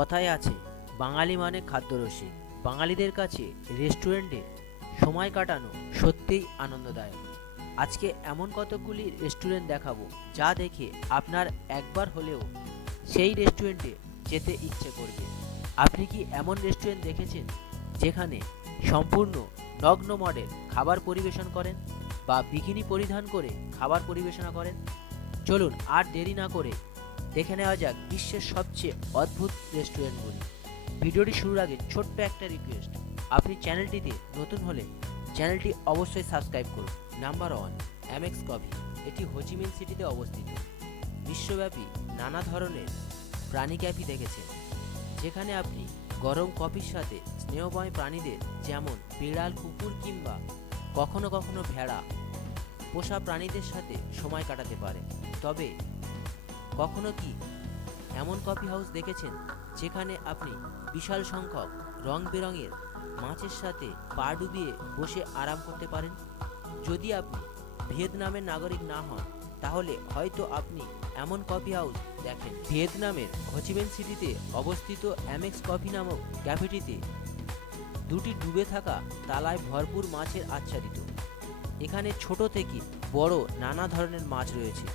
কথায় আছে, বাঙালি মানে খাদ্যরসিক। বাঙালিদের কাছে রেস্টুরেন্টে সময় কাটানো সত্যিই আনন্দদায়ক। আজকে এমন কতকগুলি রেস্টুরেন্ট দেখাবো যা দেখে আপনার একবার হলেও সেই রেস্টুরেন্টে যেতে ইচ্ছে করবে। আপনি কি এমন রেস্টুরেন্ট দেখেছেন যেখানে সম্পূর্ণ নগ্ন মডেল খাবার পরিবেশন করেন বা বিকিনি পরিধান করে খাবার পরিবেশনা করেন? চলুন আর দেরি না করে দেখে নেওয়া যাক বিশ্বের সবচেয়ে অদ্ভুত রেস্টুরেন্টগুলি। ভিডিওটি শুরুর আগে ছোট্ট একটা রিকোয়েস্ট, আপনি চ্যানেলটিতে নতুন হলে চ্যানেলটি অবশ্যই সাবস্ক্রাইব করুন। Number 1, Amex coffee. এটি হোচিমিন সিটিতে অবস্থিত। বিশ্বব্যাপী নানা ধরনের প্রাণী ক্যাফি দেখেছেন, যেখানে আপনি গরম কফির সাথে স্নেহময় প্রাণীদের যেমন বিড়াল, কুকুর কিংবা কখনো কখনো ভেড়া পোষা প্রাণীদের সাথে সময় কাটাতে পারেন। তবে কখনো কি এমন কফি হাউস দেখেছেন যেখানে আপনি বিশাল সংখ্যক রং বেরঙের মাছের সাথে পা ডুবিয়ে বসে আরাম করতে পারেন? যদি আপনি ভিয়েতনামের নাগরিক না হন, তাহলে হয়তো আপনি এমন কফি হাউস দেখেন। ভিয়েতনামের হোচিমিন সিটিতে অবস্থিত অ্যামেক্স কফি নামক ক্যাফেটিতে দুটি ডুবে থাকা তালায় ভরপুর মাছের আচ্ছাদিত। এখানে ছোট থেকে বড় নানা ধরনের মাছ রয়েছে।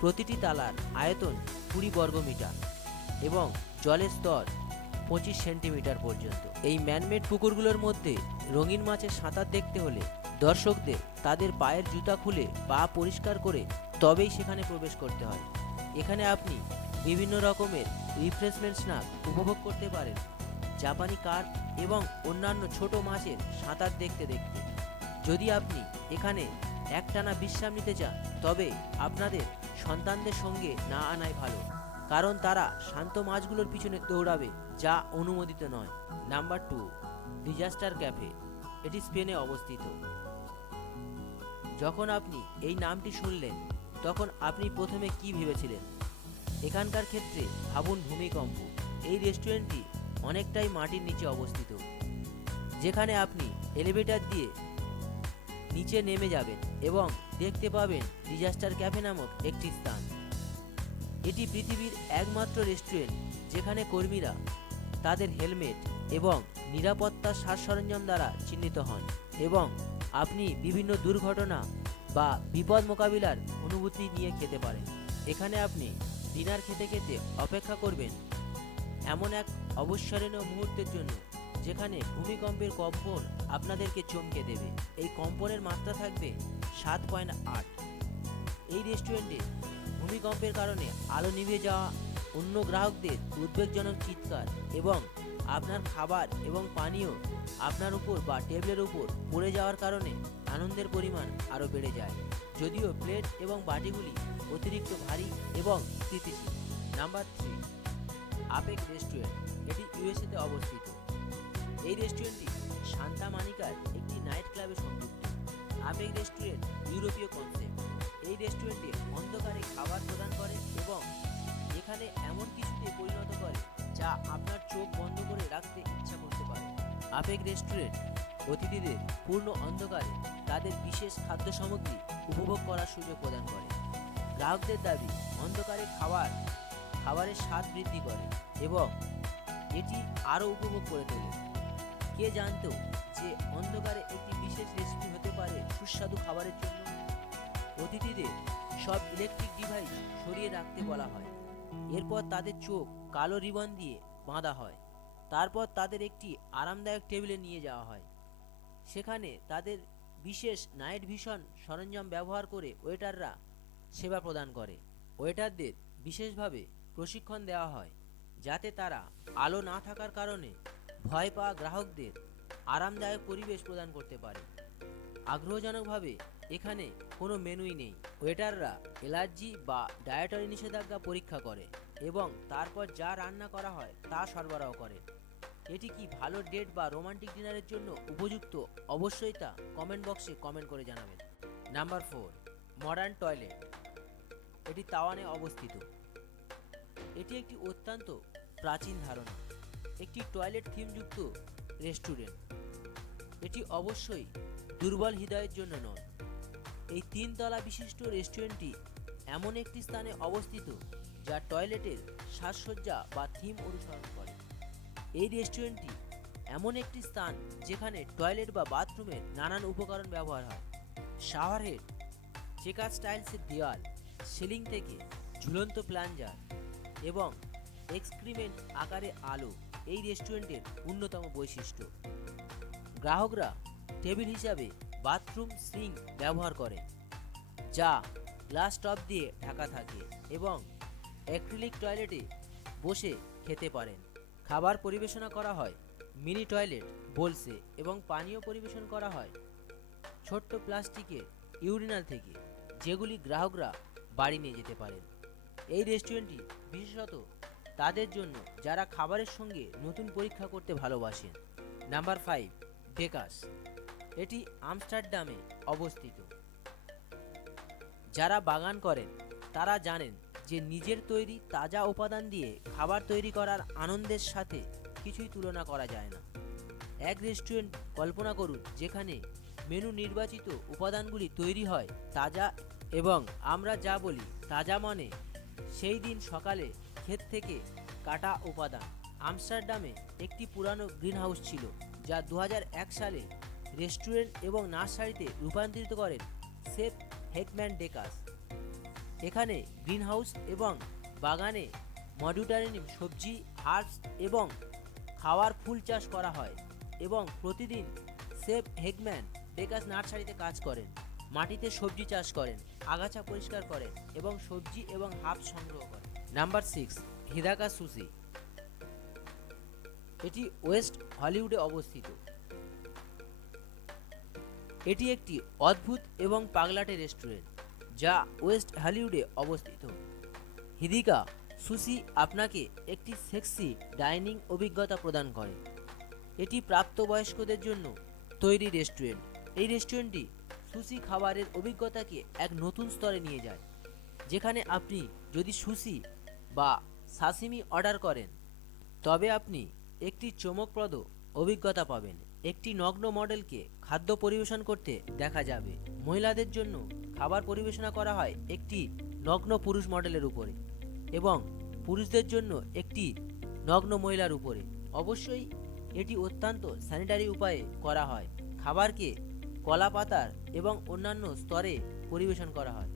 প্রতিটি তালার আয়তন 20 বর্গমিটার এবং জলের স্তর 25 সেন্টিমিটার পর্যন্ত। এই ম্যানমেড পুকুরগুলোর মধ্যে রঙিন মাছের সাঁতার দেখতে হলে দর্শকদের তাদের পায়ের জুতা খুলে পা পরিষ্কার করে তবেই সেখানে প্রবেশ করতে হয়। এখানে আপনি বিভিন্ন রকমের রিফ্রেশমেন্ট স্ন্যাক উপভোগ করতে পারেন, জাপানি কার্প এবং অন্যান্য ছোট মাছের সাঁতার দেখতে দেখতে। যদি আপনি এখানে একটানা বিশ্রাম নিতে চান, তবে আপনাদের সন্তানদের সঙ্গে না আনাই ভালো, কারণ তারা শান্ত মাছগুলোর পিছনে দৌড়াবে, যা অনুমোদিত নয়। Number 2, disaster cafe. এটি স্পেনে অবস্থিত। যখন আপনি এই নামটি শুনলেন, তখন আপনি প্রথমে কি ভেবেছিলেন? এখানকার ক্ষেত্রে ভাবুন ভূমিকম্প। এই রেস্টুরেন্টটি অনেকটাই মাটির নিচে অবস্থিত, যেখানে আপনি এলিভেটর দিয়ে নিচে নেমে যাবেন এবং দেখতে পাবেন ডিজাস্টার ক্যাফে নামক একটি স্থান। এটি পৃথিবীর একমাত্র রেস্টুরেন্ট যেখানে কর্মীরা তাদের হেলমেট এবং নিরাপত্তার সাজ সরঞ্জাম দ্বারা চিহ্নিত হন এবং আপনি বিভিন্ন দুর্ঘটনা বা বিপদ মোকাবিলার অনুভূতি নিয়ে খেতে পারেন। এখানে আপনি ডিনার খেতে খেতে অপেক্ষা করবেন এমন এক অবিস্মরণীয় মুহূর্তের জন্য, যেখানে ভূমিকম্পের কম্পন আপনাদেরকে চমকে দেবে। এই কম্পনের মাত্রা থাকবে 7.8। এই রেস্টুরেন্টে ভূমিকম্পের কারণে আলো নিভে যাওয়া, অন্য গ্রাহকদের উদ্বেগজনক চিৎকার এবং আপনার খাবার এবং পানীয় আপনার উপর বা টেবিলের উপর পড়ে যাওয়ার কারণে আনন্দের পরিমাণ আরও বেড়ে যায়, যদিও প্লেট এবং বাটিগুলি অতিরিক্ত ভারী এবং স্থিতিশীল। নাম্বার 3, আপেক রেস্টুরেন্ট। এটি ইউএসএতে অবস্থিত। এই রেস্টুরেন্টটি সান্তা মানিকার একটি নাইট ক্লাবে সংযুক্ত। আপেক রেস্টুরেন্ট ইউরোপীয় কনসেপ্ট। এই রেস্টুরেন্টে অন্ধকারে খাবার প্রদান করে এবং এখানে এমন কিছুতে পরিণত করে যা আপনার চোখ বন্ধ করে রাখতে ইচ্ছা করতে পারে। আপেক রেস্টুরেন্ট অতিথিদের পূর্ণ অন্ধকারে তাদের বিশেষ খাদ্য সামগ্রী উপভোগ করার সুযোগ প্রদান করে। গ্রাহকদের দাবি, অন্ধকারে খাবারের স্বাদ বৃদ্ধি করে এবং এটি আরও উপভোগ করে তোলে। কে জানতো যে অন্ধকারে একটি বিশেষ রেসিপি হতে পারে সুস্বাদু খাবারের জন্য? অতিথিদের সব ইলেকট্রিক ডিভাইস সরিয়ে রাখতে বলা হয়। এরপর তাদের চোখ কালো রিবন দিয়ে বাঁধা হয়। তারপর তাদের একটি আরামদায়ক টেবিলে নিয়ে যাওয়া হয়। সেখানে তাদের বিশেষ নাইট ভিশন সরঞ্জাম ব্যবহার করে ওয়েটাররা সেবা প্রদান করে। ওয়েটারদের বিশেষভাবে প্রশিক্ষণ দেওয়া হয় যাতে তারা আলো না থাকার কারণে ভয় পাওয়া গ্রাহকদের আরামদায়ক পরিবেশ প্রদান করতে পারে। আগ্রহজনকভাবে এখানে কোনো মেনুই নেই। ওয়েটাররা অ্যালার্জি বা ডায়েটারি নিষেধাজ্ঞা পরীক্ষা করে এবং তারপর যা রান্না করা হয় তা সরবরাহ করে। এটি কি ভালো ডেট বা রোমান্টিক ডিনারের জন্য উপযুক্ত? অবশ্যই তা কমেন্ট বক্সে কমেন্ট করে জানাবেন। Number 4, modern toilet. এটি তাওয়ানে অবস্থিত। এটি একটি অত্যন্ত প্রাচীন ধারণা, একটি টয়লেট থিমযুক্ত রেস্টুরেন্ট। এটি অবশ্যই দুর্বল হৃদয়ের জন্য নয়। এই 3 তলা বিশিষ্ট রেস্টুরেন্টটি এমন একটি স্থানে অবস্থিত যা টয়লেটের সাজসজ্জা বা থিম অনুসরণ করে। এই রেস্টুরেন্টটি এমন একটি স্থান যেখানে টয়লেট বা বাথরুমের নানান উপকরণ ব্যবহার হয়। শাওয়ার হেড, চেকার স্টাইলসের দেওয়াল, সিলিং থেকে ঝুলন্ত প্লাঞ্জার এবং এক্সক্রিমেন্ট আকারে আলো এই রেস্টুরেন্টের অন্যতম বৈশিষ্ট্য। গ্রাহকরা টেবিল হিসাবে বাথরুম সিঙ্ক ব্যবহার করে, যা গ্লাস টপ দিয়ে ঢাকা থাকে এবং অ্যাক্রিলিক টয়লেটে বসে খেতে পারেন। খাবার পরিবেশনা করা হয় মিনি টয়লেট বোলসে এবং পানীয় পরিবেশন করা হয় ছোট্ট প্লাস্টিকের ইউরিনাল থেকে, যেগুলি গ্রাহকরা বাড়ি নিয়ে যেতে পারেন। এই রেস্টুরেন্টটি বিশেষত তাদের জন্য যারা খাবারের সঙ্গে নতুন পরীক্ষা করতে ভালোবাসেন। Number 5, Dacres. এটি আমস্টারডামে অবস্থিত। যারা বাগান করেন তারা জানেন যে নিজের তৈরি তাজা উপাদান দিয়ে খাবার তৈরি করার আনন্দের সাথে কিছুই তুলনা করা যায় না। এক রেস্টুরেন্ট কল্পনা করুন যেখানে মেনু নির্বাচিত উপাদানগুলি তৈরি হয় তাজা, এবং আমরা যা বলি তাজা মানে সেই দিন সকালে ক্ষেত থেকে কাটা উপাদান। আমস্টারডামে একটি পুরানো গ্রিনহাউস ছিল যা 2001 সালে রেস্টুরেন্ট এবং নার্সারিতে রূপান্তরিত করেন শেফ হেকম্যান ডেকাস। এখানে গ্রিনহাউস এবং বাগানে মডিউলারিয়াম সবজি, হার্বস এবং খাওয়ার ফুল চাষ করা হয় এবং প্রতিদিন শেফ হেকম্যান ডেকাস নার্সারিতে কাজ করেন, মাটিতে সবজি চাষ করেন, আগাছা পরিষ্কার করেন এবং সবজি এবং হার্বস সংগ্রহ করেন। Number 6, Hidaka sushi. এটি ওয়েস্ট হলিউডে অবস্থিত। এটি একটি অদ্ভুত এবং পাগলাটে রেস্টুরেন্ট যা ওয়েস্ট হলিউডে অবস্থিত। হিদিকা সুশি আপনাকে একটি সেক্সি ডাইনিং অভিজ্ঞতা প্রদান করে। এটি প্রাপ্তবয়স্কদের জন্য তৈরি রেস্টুরেন্ট। এই রেস্টুরেন্টটি সুশি খাবারের অভিজ্ঞতাকে এক নতুন স্তরে নিয়ে যায়, যেখানে আপনি যদি সুশি বা সাশিমি অর্ডার করেন তবে আপনি একটি চমকপ্রদ অভিজ্ঞতা পাবেন। একটি নগ্ন মডেলকে খাদ্য পরিবেশন করতে দেখা যাবে। মহিলাদের জন্য খাবার পরিবেশনা করা হয় একটি নগ্ন পুরুষ মডেলের উপরে এবং পুরুষদের জন্য একটি নগ্ন মহিলার উপরে। অবশ্যই এটি অত্যন্ত স্যানিটারি উপায়ে করা হয়। খাবারকে কলা পাতার এবং অন্যান্য স্তরে পরিবেশন করা হয়।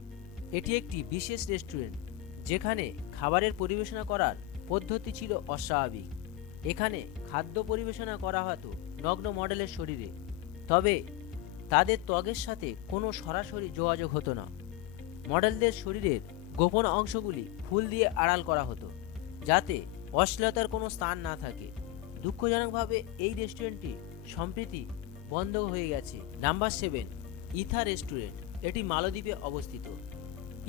এটি একটি বিশেষ রেস্টুরেন্ট যেখানে খাবারের পরিবেশনা করার পদ্ধতি ছিল অস্বাভাবিক। এখানে খাদ্য পরিবেশনা করা হতো নগ্ন মডেলের শরীরে, তবে তাদের ত্বকের সাথে কোনো সরাসরি যোগাযোগ হতো না। মডেলদের শরীরের গোপন অংশগুলি ফুল দিয়ে আড়াল করা হতো যাতে অশ্লীলতার কোনো স্থান না থাকে। দুঃখজনকভাবে এই রেস্টুরেন্টটি সম্প্রতি বন্ধ হয়ে গেছে। Number 7, Ithaa restaurant. এটি মালদ্বীপে অবস্থিত।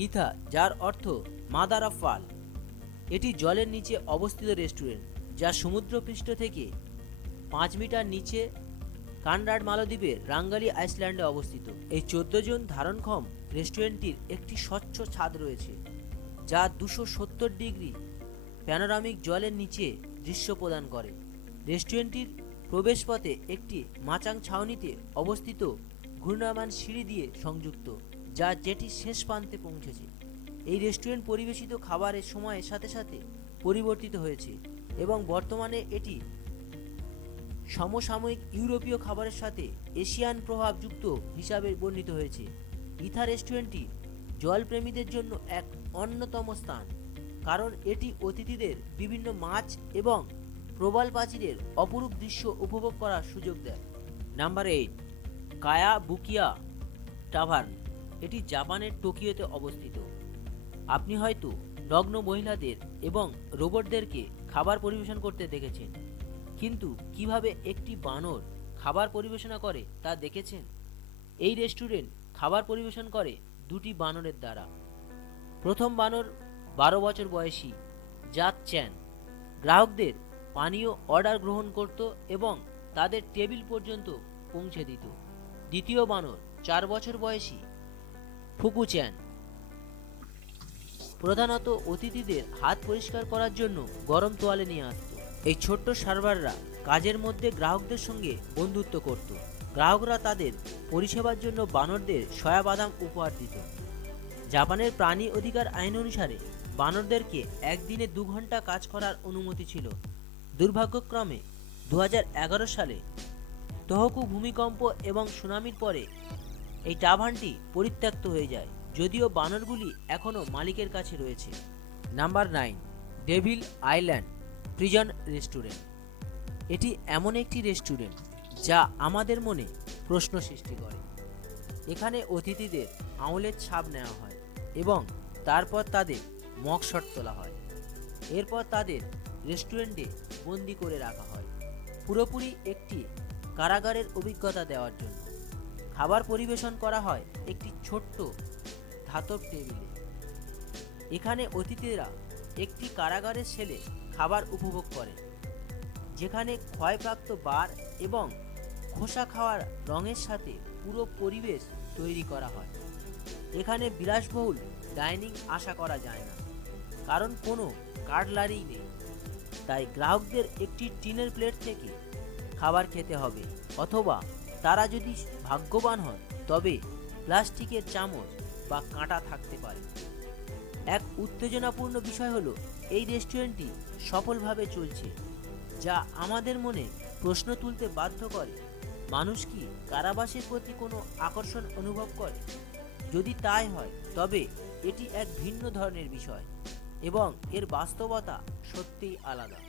ইথা, যার অর্থ মাদার অফ পার্ল, এটি জলের নিচে অবস্থিত রেস্টুরেন্ট যা সমুদ্রপৃষ্ঠ থেকে 5 মিটার নিচে কানরাড মালদ্বীপের রাঙ্গালি আইল্যান্ডে অবস্থিত। এই 14 জন ধারণক্ষম রেস্টুরেন্টটির একটি স্বচ্ছ ছাদ রয়েছে যা 270 ডিগ্রি প্যানোরামিক জলের নিচে দৃশ্য প্রদান করে। রেস্টুরেন্টটির প্রবেশপথে একটি মাচাং ছাউনিতে অবস্থিত ঘূর্ণায়মান সিঁড়ি দিয়ে সংযুক্ত, যা জেটির শেষ প্রান্তে পৌঁছেছে। এই রেস্টুরেন্ট পরিবেশিত খাবারের সময়ের সাথে সাথে পরিবর্তিত হয়েছে এবং বর্তমানে এটি সমসাময়িক ইউরোপীয় খাবারের সাথে এশিয়ান প্রভাবযুক্ত হিসাবে বর্ণিত হয়েছে। ইথা রেস্টুরেন্টটি জলপ্রেমীদের জন্য এক অন্যতম স্থান, কারণ এটি অতিথিদের বিভিন্ন মাছ এবং প্রবাল প্রাচীরের অপরূপ দৃশ্য উপভোগ করার সুযোগ দেয়। নাম্বার 8, কায়া বুকিয়া টাভার্ন। এটি জাপানের টোকিওতে অবস্থিত। আপনি হয়তো নগ্ন মহিলাদের এবং রোবটদেরকে খাবার পরিবেশন করতে দেখেছেন, কিন্তু কিভাবে একটি বানর খাবার পরিবেশনা করে তা দেখেছেন? এই রেস্টুরেন্ট খাবার পরিবেশন করে 2টি বানরের দ্বারা। প্রথম বানর 12 বছর বয়সী জাত চ্যান গ্রাহকদের পানীয় অর্ডার গ্রহণ করত এবং তাদের টেবিল পর্যন্ত পৌঁছে দিত। দ্বিতীয় বানর 4 বছর বয়সী ফুকু চ্যান প্রধানত অতিথিদের হাত পরিষ্কার করার জন্য গরম তোয়ালে নিয়ে আসত। এই ছোট্ট সার্ভাররা কাজের মধ্যে গ্রাহকদের সঙ্গে বন্ধুত্ব করত। গ্রাহকরা তাদের পরিষেবার জন্য বানরদের সয়া বাদাম উপহার দিত। জাপানের প্রাণী অধিকার আইন অনুসারে বানরদেরকে একদিনে 2 ঘন্টা কাজ করার অনুমতি ছিল। দুর্ভাগ্যক্রমে 2011 সালে তোহোকু ভূমিকম্প এবং সুনামির পরে এই টাভানটি পরিত্যক্ত হয়ে যায়, যদিও বানরগুলি এখনও মালিকের কাছে রয়েছে। Number 9, devil island prison restaurant. এটি এমন একটি রেস্টুরেন্ট যা আমাদের মনে প্রশ্ন সৃষ্টি করে। এখানে অতিথিদের আঙুলের ছাপ নেওয়া হয় এবং তারপর তাদের মগশট তোলা হয়। এরপর তাদের রেস্টুরেন্টে বন্দি করে রাখা হয়, পুরোপুরি একটি কারাগারের অভিজ্ঞতা দেওয়ার জন্য। খাবার পরিবেশন করা হয় একটি ছোট্ট ধাতব টেবিলে। এখানে অতিথিরা একটি কারাগারের সেলে খাবার উপভোগ করে, যেখানে ক্ষয়প্রাপ্ত বার এবং খোসা খাওয়ার রঙের সাথে পুরো পরিবেশ তৈরি করা হয়। এখানে বিলাসবহুল ডাইনিং আশা করা যায় না, কারণ কোনো কাটলারি নেই, তাই গ্রাহকদের একটি টিনের প্লেট থেকে খাবার খেতে হবে, অথবা তারা যদি ভাগ্যবান হন তবে প্লাস্টিকের চামচ বা কাঁটা থাকতে পারে। এক উত্তেজনাপূর্ণ বিষয় হলো এই রেস্টুরেন্টটি সফলভাবে চলছে, যা আমাদের মনে প্রশ্ন তুলতে বাধ্য করে। মানুষ কি কারাবাসের প্রতি কোনো আকর্ষণ অনুভব করে? যদি তাই হয় তবে এটি এক ভিন্ন ধরনের বিষয় এবং এর বাস্তবতা সত্যিই আলাদা।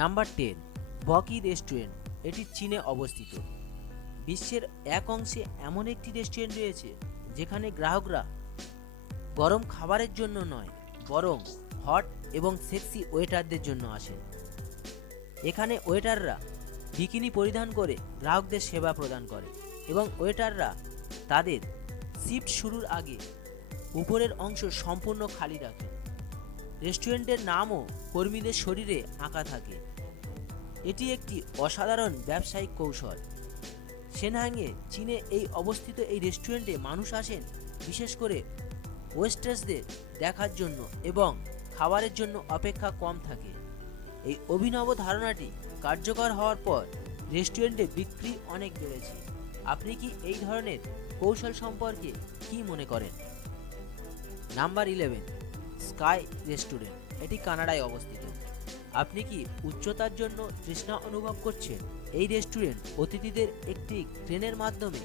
নাম্বার 10, বকি রেস্টুরেন্ট। এটি চীনে অবস্থিত। বিশ্বের এক অংশে এমন একটি রেস্টুরেন্ট রয়েছে যেখানে গ্রাহকরা গরম খাবারের জন্য নয়, বরং হট এবং সেক্সি ওয়েটারদের জন্য আসেন। এখানে ওয়েটাররা বিকিনি পরিধান করে গ্রাহকদের সেবা প্রদান করে এবং ওয়েটাররা তাদের শিফট শুরুর আগে উপরের অংশ সম্পূর্ণ খালি রাখে। রেস্টুরেন্টের নামও কর্মীদের শরীরে আঁকা থাকে। এটি একটি অসাধারণ ব্যবসায়িক কৌশল। সেনহাংয়ে চীনে অবস্থিত এই রেস্টুরেন্টে মানুষ আসেন বিশেষ করে ওয়েস্টার্সদের দেখার জন্য এবং খাবারের জন্য অপেক্ষা কম থাকে। এই অভিনব ধারণাটি কার্যকর হওয়ার পর রেস্টুরেন্টে বিক্রি অনেক বেড়েছে। আপনি কি এই ধরনের কৌশল সম্পর্কে কি মনে করেন? Number 11, sky restaurant. এটি কানাডায় অবস্থিত। আপনি কি উচ্চতার জন্য তৃষ্ণা অনুভব করছেন? এই রেস্টুরেন্ট অতিথিদের একটি ট্রেনের মাধ্যমে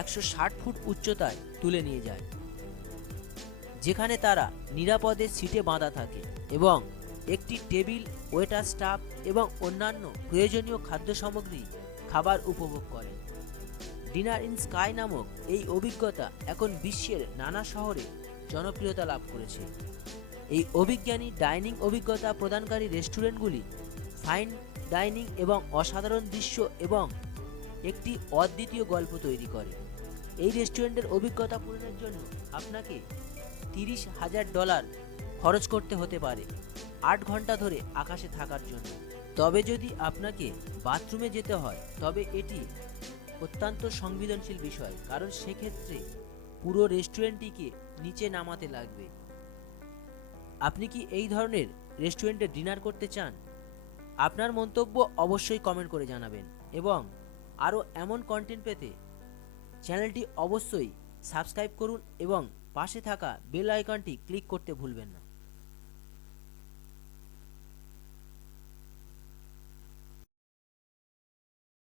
160 ফুট উচ্চতায় তুলে নিয়ে যায়, যেখানে তারা নিরাপদে সিটে বাঁধা থাকে এবং একটি টেবিল, ওয়েটার স্টাফ এবং অন্যান্য প্রয়োজনীয় খাদ্য সামগ্রী খাবার উপভোগ করে। ডিনার ইন স্কাই নামক এই অভিজ্ঞতা এখন বিশ্বের নানা শহরে জনপ্রিয়তা লাভ করেছে। এই অভিজ্ঞানী ডাইনিং অভিজ্ঞতা প্রদানকারী রেস্টুরেন্টগুলি ফাইন ডাইনিং এবং অসাধারণ দৃশ্য এবং একটি অদ্বিতীয় গল্প তৈরি করে। এই রেস্টুরেন্টের অভিজ্ঞতা পূরণের জন্য আপনাকে $30,000 খরচ করতে হতে পারে 8 ঘন্টা ধরে আকাশে থাকার জন্য। তবে যদি আপনাকে বাথরুমে যেতে হয় তবে এটি অত্যন্ত সংবেদনশীল বিষয়, কারণ সেক্ষেত্রে পুরো রেস্টুরেন্টটিকে নিচে নামাতে লাগবে। আপনি কি এই ধরনের রেস্টুরেন্টে ডিনার করতে চান? আপনার মন্তব্য অবশ্যই কমেন্ট করে জানাবেন এবং আরও এমন কন্টেন্ট পেতে চ্যানেলটি অবশ্যই সাবস্ক্রাইব করুন এবং পাশে থাকা বেল আইকনটি ক্লিক করতে ভুলবেন না।